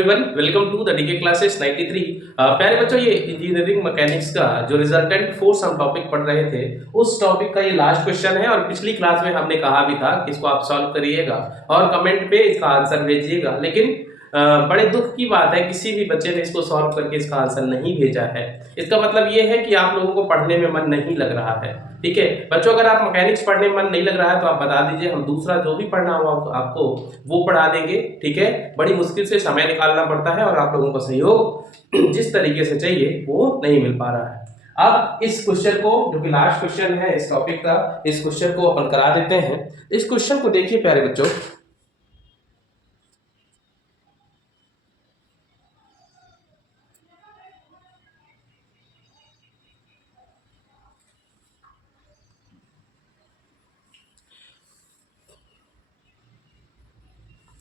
Everyone, welcome to the DK classes 93। प्यारे बच्चों, ये इंजीनियरिंग मैकेनिक्स का जो रिजल्टेंट फोर्स हम टॉपिक पढ़ रहे थे, उस टॉपिक का ये लास्ट क्वेश्चन है। और पिछली क्लास में हमने कहा भी था कि इसको आप सॉल्व करिएगा और कमेंट पे इसका आंसर भेजिएगा। लेकिन बड़े दुख की बात है, किसी भी बच्चे ने इसको सॉल्व करके इसका आंसर नहीं भेजा है। इसका मतलब ये है कि आप लोगों को पढ़ने में मन नहीं लग रहा है। ठीक है बच्चों, अगर आप मैकेनिक्स पढ़ने में मन नहीं लग रहा है तो आप बता दीजिए, हम दूसरा जो भी पढ़ना हो आपको वो पढ़ा देंगे। ठीक है, बड़ी मुश्किल से समय निकालना पड़ता है और आप लोगों को सहयोग जिस तरीके से चाहिए वो नहीं मिल पा रहा है। अब इस क्वेश्चन को, जो कि लास्ट क्वेश्चन है इस टॉपिक का, इस क्वेश्चन को अपन करा देते हैं। इस क्वेश्चन को देखिए प्यारे बच्चों।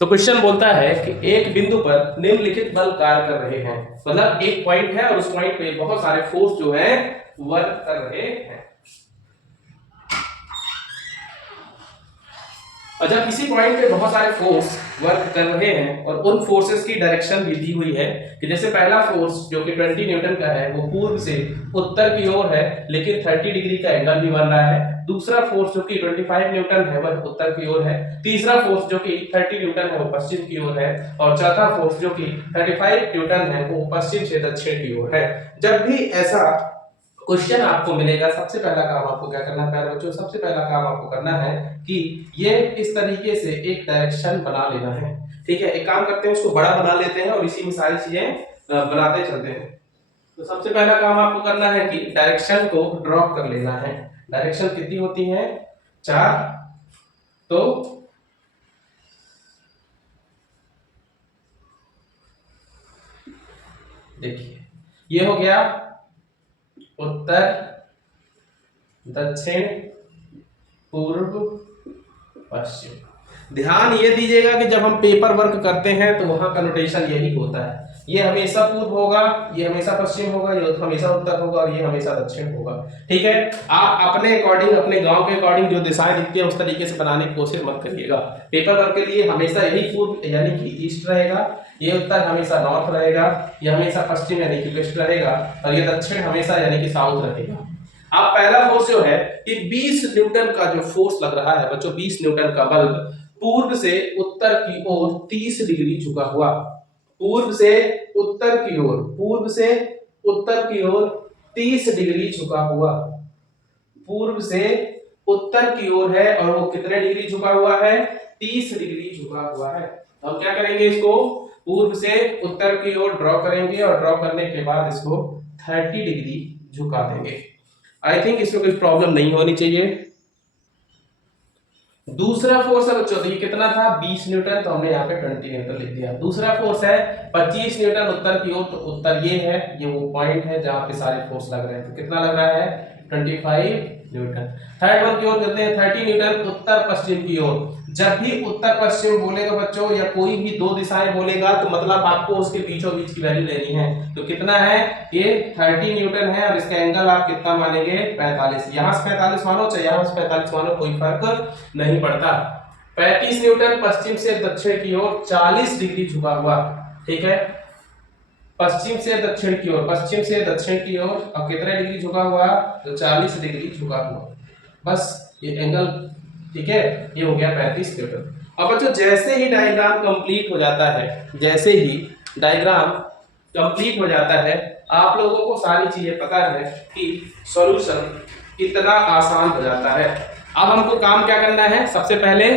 तो क्वेश्चन बोलता है कि एक बिंदु पर निम्नलिखित बल कार्य कर रहे हैं। मतलब एक पॉइंट है और उस पॉइंट पे बहुत सारे फोर्स जो है वर्क कर रहे हैं। और जब किसी पॉइंट पे बहुत सारे फोर्स वर्क कर रहे हैं और उन फोर्सेस की डायरेक्शन भी दी हुई है कि जैसे पहला फोर्स जो कि 20 न्यूटन का है वो पूर्व से उत्तर की ओर है, लेकिन 30 डिग्री का एंगल भी बन रहा है। दूसरा फोर्स जो कि 25 न्यूटन है वह उत्तर की ओर है। तीसरा फोर्स जो कि 30 न्यूटन है वो पश्चिम की ओर है। और चौथा फोर्स जो कि 35 न्यूटन है वो पश्चिम से दक्षिण की ओर है। जब भी ऐसा क्वेश्चन आपको मिलेगा, सबसे पहला काम आपको क्या करना है प्यारे बच्चों? सबसे पहला काम आपको करना है कि ये इस तरीके से एक डायरेक्शन बना लेना है। ठीक है, एक काम करते हैं, इसको बड़ा बना लेते हैं और इसी में सारी चीजें बनाते चलते हैं। तो सबसे पहला काम आपको करना है कि डायरेक्शन को ड्रॉ कर लेना है। डायरेक्शन कितनी होती है? 4। तो देखिए, ये हो गया उत्तर, दक्षिण, पूर्व, पश्चिम। ध्यान ये दीजिएगा कि जब हम पेपर वर्क करते हैं तो वहां का नोटेशन यही होता है। ये हमेशा पूर्व होगा, ये हमेशा पश्चिम होगा, ये हमेशा उत्तर होगा और ये हमेशा दक्षिण होगा। ठीक है, आप अपने अकॉर्डिंग, अपने गांव के अकॉर्डिंग जो दिशाएं दिखती है उस तरीके से बनाने की कोशिश मत करिएगा। पेपर वर्क के लिए हमेशा यही पूर्व यानी कि ईस्ट रहेगा, ये उत्तर हमेशा नॉर्थ रहेगा, ये हमेशा पश्चिम यानी कि वेस्ट रहेगा और ये दक्षिण हमेशा यानी कि साउथ रहेगा। अब पहला फोर्स जो है कि 20 न्यूटन का जो फोर्स लग रहा है बच्चों, 20 न्यूटन का बल्ब पूर्व से उत्तर की ओर 30 डिग्री झुका हुआ। पूर्व से उत्तर की ओर, पूर्व से उत्तर की ओर 30 डिग्री झुका हुआ। पूर्व से उत्तर की ओर है और वो कितने डिग्री झुका हुआ है? 30 डिग्री झुका हुआ है। तो हम क्या करेंगे, इसको पूर्व से उत्तर की ओर ड्रॉ करेंगे और ड्रॉ करने के बाद इसको 30 डिग्री झुका देंगे। आई थिंक इसमें कोई प्रॉब्लम नहीं होनी चाहिए। दूसरा फोर्स है बच्चों, तो ये कितना था? 20 न्यूटन, तो हमने यहाँ पे 20 न्यूटन लिख दिया। दूसरा फोर्स है 25 न्यूटन उत्तर की ओर, तो उत्तर ये है, ये वो पॉइंट है जहां पे सारे फोर्स लग रहे हैं। तो कितना लग रहा है? 25 न्यूटन। थर्ड वन की ओर करते हैं 30 न्यूटन उत्तर पश्चिम की ओर। जब भी उत्तर पश्चिम बोलेगा बच्चों या कोई भी दो दिशाएं बोलेगा तो मतलब आपको उसके बीचों बीच की वैल्यू लेनी है। तो कितना है? ये 30 न्यूटन है और इसका एंगल आप कितना मानेंगे? 45। यहां से 45 मानो चाहे यहां से 45 मानो, कोई फर्क नहीं पड़ता। 35 न्यूटन पश्चिम से दक्षिण की ओर 40 डिग्री झुका हुआ। ठीक है, पश्चिम से दक्षिण की ओर, पश्चिम से दक्षिण की ओर, अब कितने डिग्री झुका हुआ? तो 40 डिग्री झुका हुआ। बस ये एंगल, ठीक है, ये हो गया 35 न्यूटन। अब बच्चों जैसे ही डायग्राम कंप्लीट हो जाता है, जैसे ही डायग्राम कंप्लीट हो जाता है, आप लोगों को सारी चीजें पता है कि सॉल्यूशन कितना आसान हो जाता है। अब हमको काम क्या करना है? सबसे पहले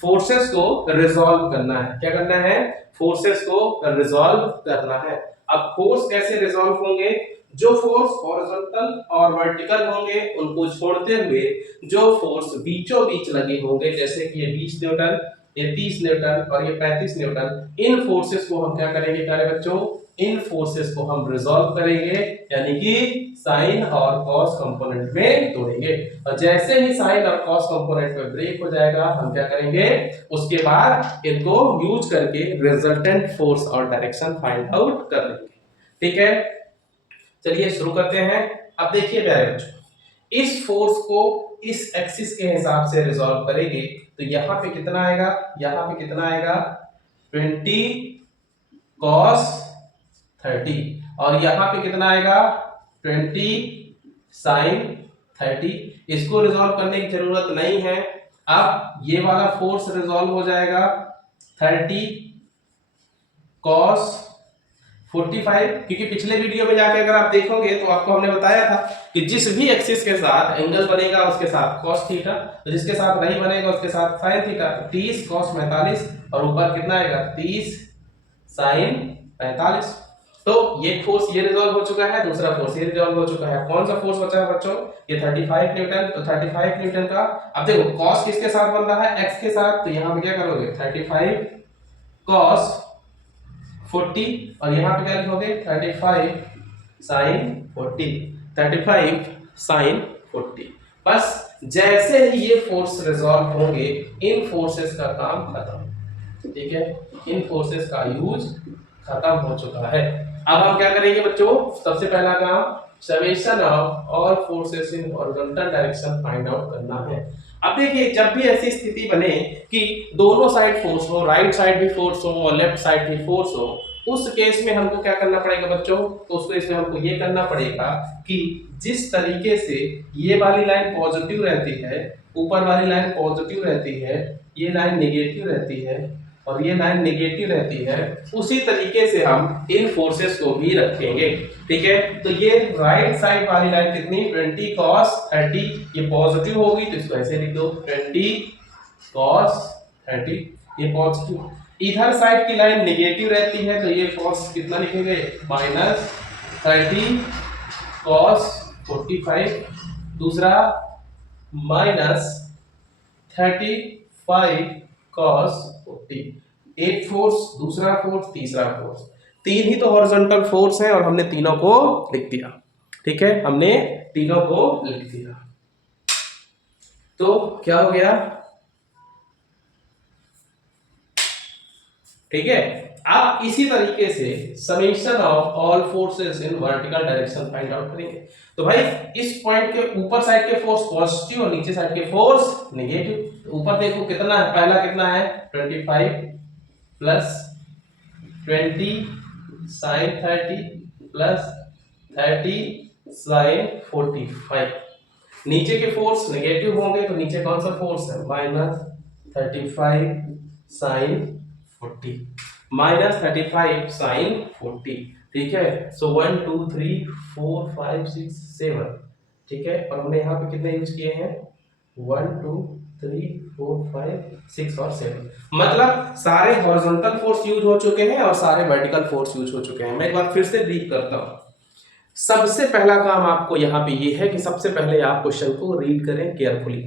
फोर्सेस को रिजॉल्व करना है। क्या करना है? फोर्सेस को रिजॉल्व करना है। अब फोर्स कैसे रिजॉल्व होंगे? जो फोर्स हॉरिजॉन्टल और वर्टिकल होंगे उनको छोड़ते हुए जो फोर्स बीचों बीच लगे होंगे, जैसे कि ये 20 न्यूटन, ये 30 न्यूटन और ये 35 न्यूटन, इन फोर्सेस को हम क्या करेंगे प्यारे बच्चों? इन फोर्सेस को हम रिजॉल्व करेंगे, यानी कि साइन और कॉस कंपोनेंट में तोड़ेंगे। और जैसे ही साइन और कॉस कंपोनेंट में ब्रेक हो जाएगा, हम क्या करेंगे? उसके बाद इनको यूज करके रिजल्टेंट फोर्स और डायरेक्शन फाइंड आउट कर लेंगे। ठीक है, चलिए शुरू करते हैं। अब देखिए प्यारे बच्चों, इस फोर्स को इस एक्सिस के हिसाब से रिजॉल्व करेंगे तो यहाँ पे कितना आएगा? यहाँ पे कितना आएगा? 20 cos 30 और यहाँ पे कितना आएगा 20 sin 30। इसको रिजॉल्व करने की जरूरत नहीं है। अब ये वाला फोर्स रिजॉल्व हो जाएगा 30 cos 45, क्योंकि पिछले वीडियो में जाके अगर आप देखोगे तो आपको हमने बताया था कि जिस भी एक्सिस के साथ एंगल बनेगा उसके साथ cos थीटा, तो जिसके साथ नहीं बनेगा उसके साथ sin थीटा। 30 cos 45 और ऊपर कितना आएगा 30 sin 45। तो ये फोर्स ये रिजॉल्व हो चुका है, दूसरा फोर्स ये रिजॉल्व हो चुका है। कौन सा फोर्स बचा है बच्चों? ये 35 न्यूटन। तो 35 न्यूटन का अब देखो cos किसके साथ बन रहा है? x के साथ। तो यहाँ पे क्या करोगे 35 cos 40 और यहाँ पे क्या लिखोगे 35 sin 40, 35 sin 40। बस जैसे ही ये फोर्स रिजॉल्व होंगे इन फोर्सेस का काम खत्म। ठीक है, इन फोर्सेस का यूज खत्म हो चुका है। अब हम क्या करेंगे बच्चों? सबसे पहला काम summation of all forces in horizontal direction find out करना है। अब देखिए जब भी ऐसी स्थिति बने कि दोनों साइड फोर्स हो, राइट साइड भी फोर्स हो और लेफ्ट साइड भी फोर्स हो, उस केस में हमको क्या करना पड़ेगा बच्चों? तो उसको इसमें हमको ये करना पड़ेगा कि जिस तरीके से ये वाली लाइन पॉजिटिव रहती है, ऊपर वाली लाइन पॉजिटिव रहती है, ये लाइन नेगेटिव रहती है और ये लाइन नेगेटिव रहती है, उसी तरीके से हम इन फोर्सेस को भी रखेंगे। ठीक है, तो ये राइट साइड वाली लाइन कितनी 20 cos 30 ये पॉजिटिव होगी तो इसको ऐसे लिख दो 20 cos 30 ये पॉजिटिव। इधर साइड की लाइन नेगेटिव रहती है तो ये cos कितना लिखेंगे -30 cos 45। दूसरा -35 cos 40। एक फोर्स, दूसरा फोर्स, तीसरा फोर्स, तीन ही तो हॉरिजॉन्टल फोर्स है और हमने तीनों को लिख दिया। ठीक है, हमने तीनों को लिख दिया। तो क्या हो गया? ठीक है, आप इसी तरीके से summation of all forces in vertical direction find out करेंगे। तो भाई इस पॉइंट के ऊपर साइड के फोर्स पॉजिटिव और नीचे साइड के फोर्स नेगेटिव। तो ऊपर देखो कितना है, पहला कितना है 25 प्लस 20 sin 30 प्लस 30 sin 45। नीचे के फोर्स नेगेटिव होंगे तो नीचे कौन सा फोर्स है -35 sin 40 -35 sin 40। ठीक है, सो 1 2 3 4 5 6 7। ठीक है, और हमने यहाँ पे कितने यूज किए हैं 1 2 3 4 5 6 और 7। मतलब सारे हॉरिजॉन्टल फोर्स यूज हो चुके हैं और सारे वर्टिकल फोर्स यूज हो चुके हैं। मैं एक बार फिर से ब्रीफ करता हूँ। सबसे पहला काम आपको यहाँ पे ये है कि सबसे पहले आप क्वेश्चन को रीड करें केयरफुली।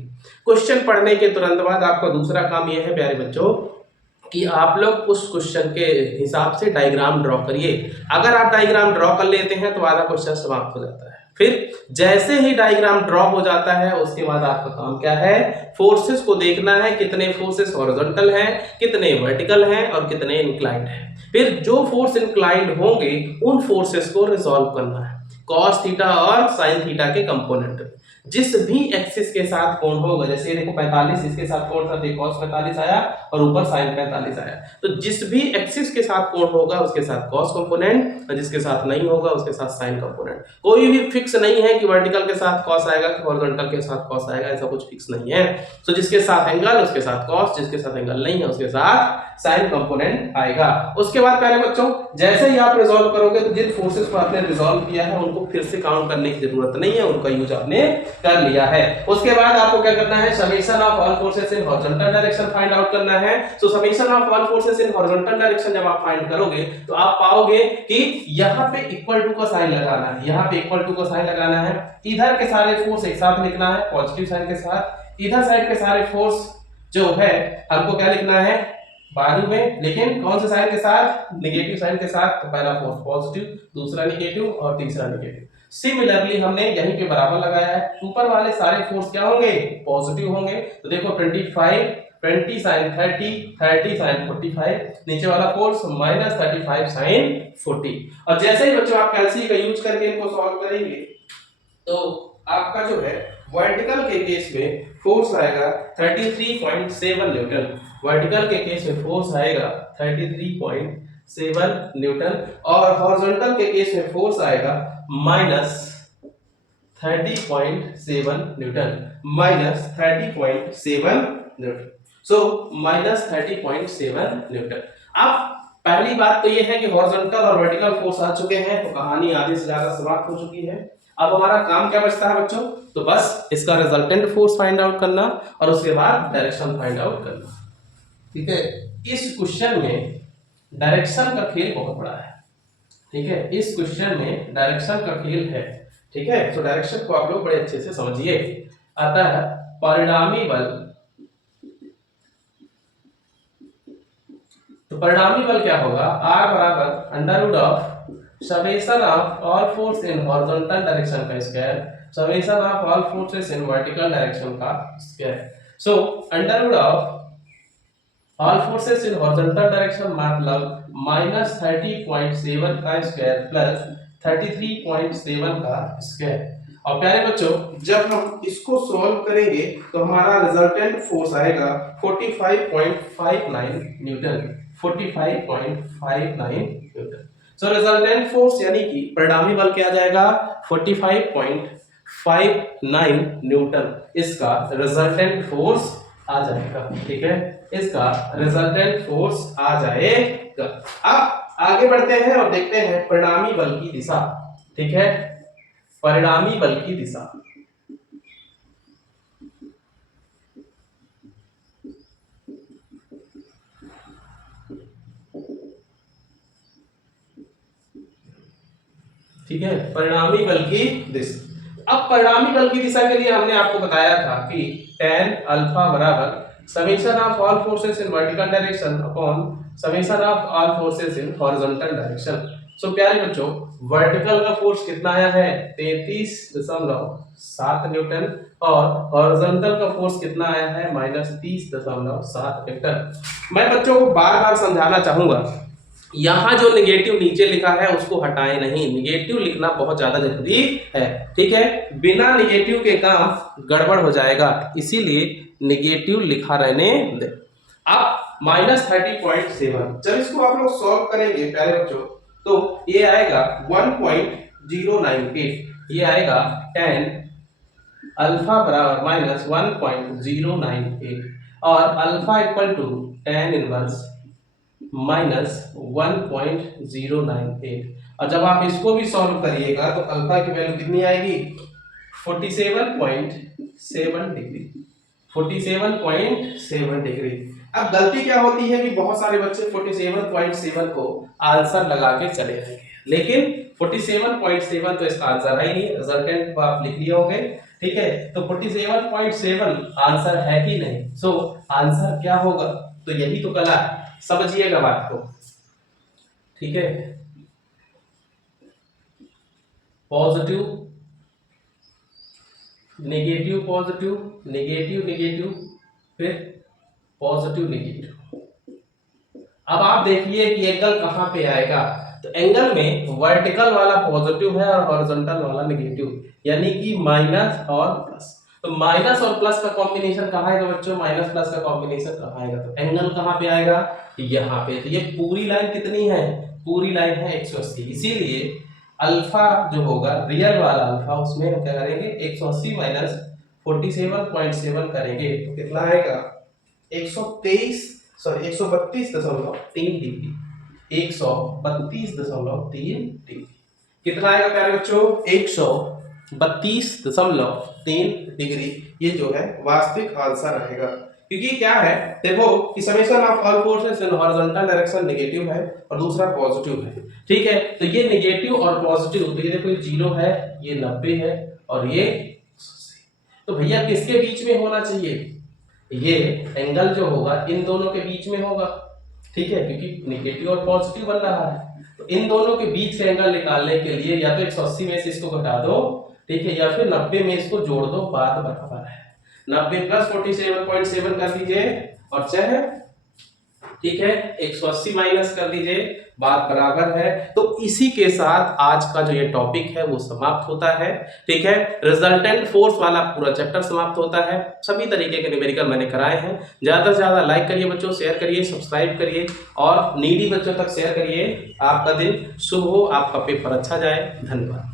क्वेश्चन पढ़ने के तुरंत बाद आपका दूसरा काम ये है प्यारे बच्चों कि आप लोग उस क्वेश्चन के हिसाब से डायग्राम ड्रॉ करिए। अगर आप डायग्राम ड्रॉ कर लेते हैं तो आधा क्वेश्चन समाप्त हो जाता है। फिर जैसे ही डायग्राम ड्रॉ हो जाता है उसके बाद आपका काम क्या है, फोर्सेस को देखना है, कितने फोर्सेस हॉरिजॉन्टल हैं, कितने वर्टिकल हैं और कितने इंक्लाइंड हैं। फिर जो फोर्स इंक्लाइंड होंगे उन फोर्सेस को रिजॉल्व करना है cos थीटा और sin थीटा के कंपोनेंट। जिस भी एक्सिस के साथ कोण होगा, जैसे ये देखो 45 इसके साथ कोण था तो cos 45 आया और ऊपर sin 45 आया। तो जिस भी एक्सिस के साथ कोण होगा उसके साथ cos कंपोनेंट और जिसके साथ नहीं होगा उसके साथ sin कंपोनेंट। कोई भी फिक्स नहीं है कि वर्टिकल के साथ cos आएगा कि हॉरिजॉन्टल के साथ cos आएगा, ऐसा कुछ फिक्स नहीं है। तो जिसके साथ एंगल उसके साथ cos, जिसके साथ एंगल नहीं है उसके साथ sin कंपोनेंट आएगा। उसके बाद प्यारे बच्चों जैसे ही आप रिजॉल्व करोगे तो जिन फोर्सेस को आपने रिजॉल्व किया है उनको फिर से काउंट करने की जरूरत नहीं है, उनका यूज आपने कर लिया है। उसके बाद आपको क्या करना है, summation of all forces in horizontal direction find out करना है। सो summation of all forces in horizontal direction जब आप फाइंड करोगे तो आप पाओगे कि यहाँ पे इक्वल टू का साइन लगाना है, यहाँ पे इक्वल टू का साइन लगाना है। इधर के सारे फोर्स एक साथ लिखना है पॉजिटिव साइन के साथ, इधर साइड के सारे फोर्स जो है हमको क्या लिखना है बाजू में, लेकिन कौन से साइन के साथ, नेगेटिव साइन के साथ। तो पहला फोर्स पॉजिटिव, दूसरा नेगेटिव और तीसरा नेगेटिव। सिमिलरली हमने यहीं पे बराबर लगाया है। ऊपर वाले सारे फोर्स क्या होंगे, पॉजिटिव होंगे। तो देखो 25 20 sin 30 30 sin 45, नीचे वाला फोर्स -35 sin 40। और जैसे ही बच्चों आप कैलसी का यूज करके इनको सॉल्व करेंगे तो आपका जो है वर्टिकल के केस में फोर्स आएगा 33.7 न्यूटन, वर्टिकल के केस में फोर्स आएगा 33.7 7 न्यूटन, और हॉरिजॉन्टल के केस में फोर्स आएगा -30.7 न्यूटन, -30.7 न्यूटन। सो -30.7 न्यूटन। अब पहली बात तो ये है कि हॉरिजॉन्टल और वर्टिकल फोर्स आ चुके हैं, तो कहानी आधे से ज्यादा समाप्त हो चुकी है। अब हमारा काम क्या बचता है बच्चों? तो बस इसका रिजल्टेंट फोर्स फाइंड आउट करना और उसके बाद डायरेक्शन फाइंड आउट करना। ठीक है, इस क्वेश्चन में डायरेक्शन का खेल बहुत बड़ा है। ठीक है, इस क्वेश्चन में डायरेक्शन का खेल है। ठीक है, तो डायरेक्शन को आप लोग बड़े अच्छे से समझिए। अतः परिणामी बल, तो परिणामी बल क्या होगा? R बराबर under root of summation of all force in horizontal direction का square summation of all forces in vertical direction का square. So under root of all forces in horizontal direction मतलब -30.7 का स्क्वायर प्लस 33.7 का square. और प्यारे बच्चों, जब हम इसको सॉल्व करेंगे तो हमारा रिजल्टेंट फोर्स आएगा 45.59 Newton, 45.59 Newton. So resultant force यानी कि परिणामी बल क्या आ जाएगा? 45.59 न्यूटन इसका रिजल्टेंट फोर्स आ जाएगा। ठीक है, इसका रिजल्टेंट फोर्स आ जाएगा। अब आगे बढ़ते हैं और देखते हैं परिणामी बल की दिशा। ठीक है, परिणामी बल की दिशा। ठीक है, परिणामी बल की दिशा। अब परिणामी बल की दिशा के लिए हमने आपको बताया था कि tan अल्फा बराबर summation of all forces in vertical direction upon summation of all forces in horizontal direction. So प्यारे बच्चों, वर्टिकल का फोर्स कितना आया है? 33.7 न्यूटन, और हॉरिजॉन्टल का फोर्स कितना आया है? -30.7 न्यूटन। मैं बच्चों को बार बार समझाना चाहूंगा, यहाँ जो निगेटिव नीचे लिखा है उसको हटाएं नहीं, निगेटिव लिखना बहुत ज्यादा जरूरी है। ठीक है, बिना निगेटिव के काम गड़बड़ हो जाएगा, इसीलिए निगेटिव लिखा रहने दे। अब -30.7, जब इसको आप लोग सॉल्व करेंगे प्यारे बच्चों, तो ये आएगा 1.098, ये आएगा tan अल्फा बराबर -1.098 और alpha equal to tan inverse -1.098। और जब आप इसको भी सॉल्व करिएगा तो अल्फा की वैल्यू कितनी आएगी? 47.7 डिग्री, 47.7 डिग्री। अब गलती क्या होती है कि बहुत सारे बच्चे 47.7 को आंसर लगा के चले जाएंगे, लेकिन 47.7 तो इसका आंसर है ही नहीं, रिजल्टेंट को आप लिख लिए होंगे। ठीक है, तो 47.7 आंसर है कि नहीं? सो आंसर क्या होगा? तो यही तो कला है, समझिएगा बात को। ठीक है, positive negative positive negative negative फिर पॉजिटिव नेगेटिव। अब आप देखिए कि एंगल कहां पे आएगा, तो एंगल में वर्टिकल वाला पॉजिटिव है और हॉरिजॉन्टल वाला नेगेटिव, यानी कि माइनस और प्लस। तो माइनस और प्लस का कॉम्बिनेशन कहाँ आएगा बच्चों? माइनस प्लस का कॉम्बिनेशन कहाँ आएगा? तो एंगल कहाँ पे आएगा? यहाँ पे। तो ये पूरी लाइन कितनी है? पूरी लाइन है 180, इसीलिए अल्फा जो होगा रियल वाला अल्फा, उसमें हम क्या करेंगे? 180 माइनस 47.7 करेंगे तो कितना आएगा? 132.3 डिग्री, 132.3 डिग्री। कितना आएगा प्यारे बच्चों? 132.3 डिग्री। ये जो है वास्तविक आंसर आएगा, क्योंकि क्या है देखो कि summation of all forces in horizontal direction negative है और दूसरा पॉजिटिव है। ठीक है, तो ये नेगेटिव और पॉजिटिव, तो ये देखो ये 0 है, ये 90 है और ये 80। तो भैया किसके बीच में होना चाहिए? ये एंगल जो होगा इन दोनों के बीच में होगा। ठीक है, क्योंकि नेगेटिव और पॉजिटिव बन रहा है, तो इन दोनों के बीच से एंगल निकालने के लिए या तो 180 में से इसको घटा दो, ठीक है, या फिर 90 में इसको जोड़ दो, बात बराबर है। 90 प्लस 47.7 कर दीजिए और चाहे ठीक है, 180 माइनस कर दीजिए, बात बराबर है। तो इसी के साथ आज का जो ये टॉपिक है वो समाप्त होता है। ठीक है, रिजल्टेंट फोर्स वाला पूरा चैप्टर समाप्त होता है। सभी तरीके के न्यूमेरिकल मैंने कराए हैं। ज्यादा से ज्यादा लाइक करिए बच्चों, शेयर करिए, सब्सक्राइब करिए और नीडी बच्चों तक शेयर करिए। आपका दिन शुभ हो, आपका पेपर अच्छा जाए। धन्यवाद।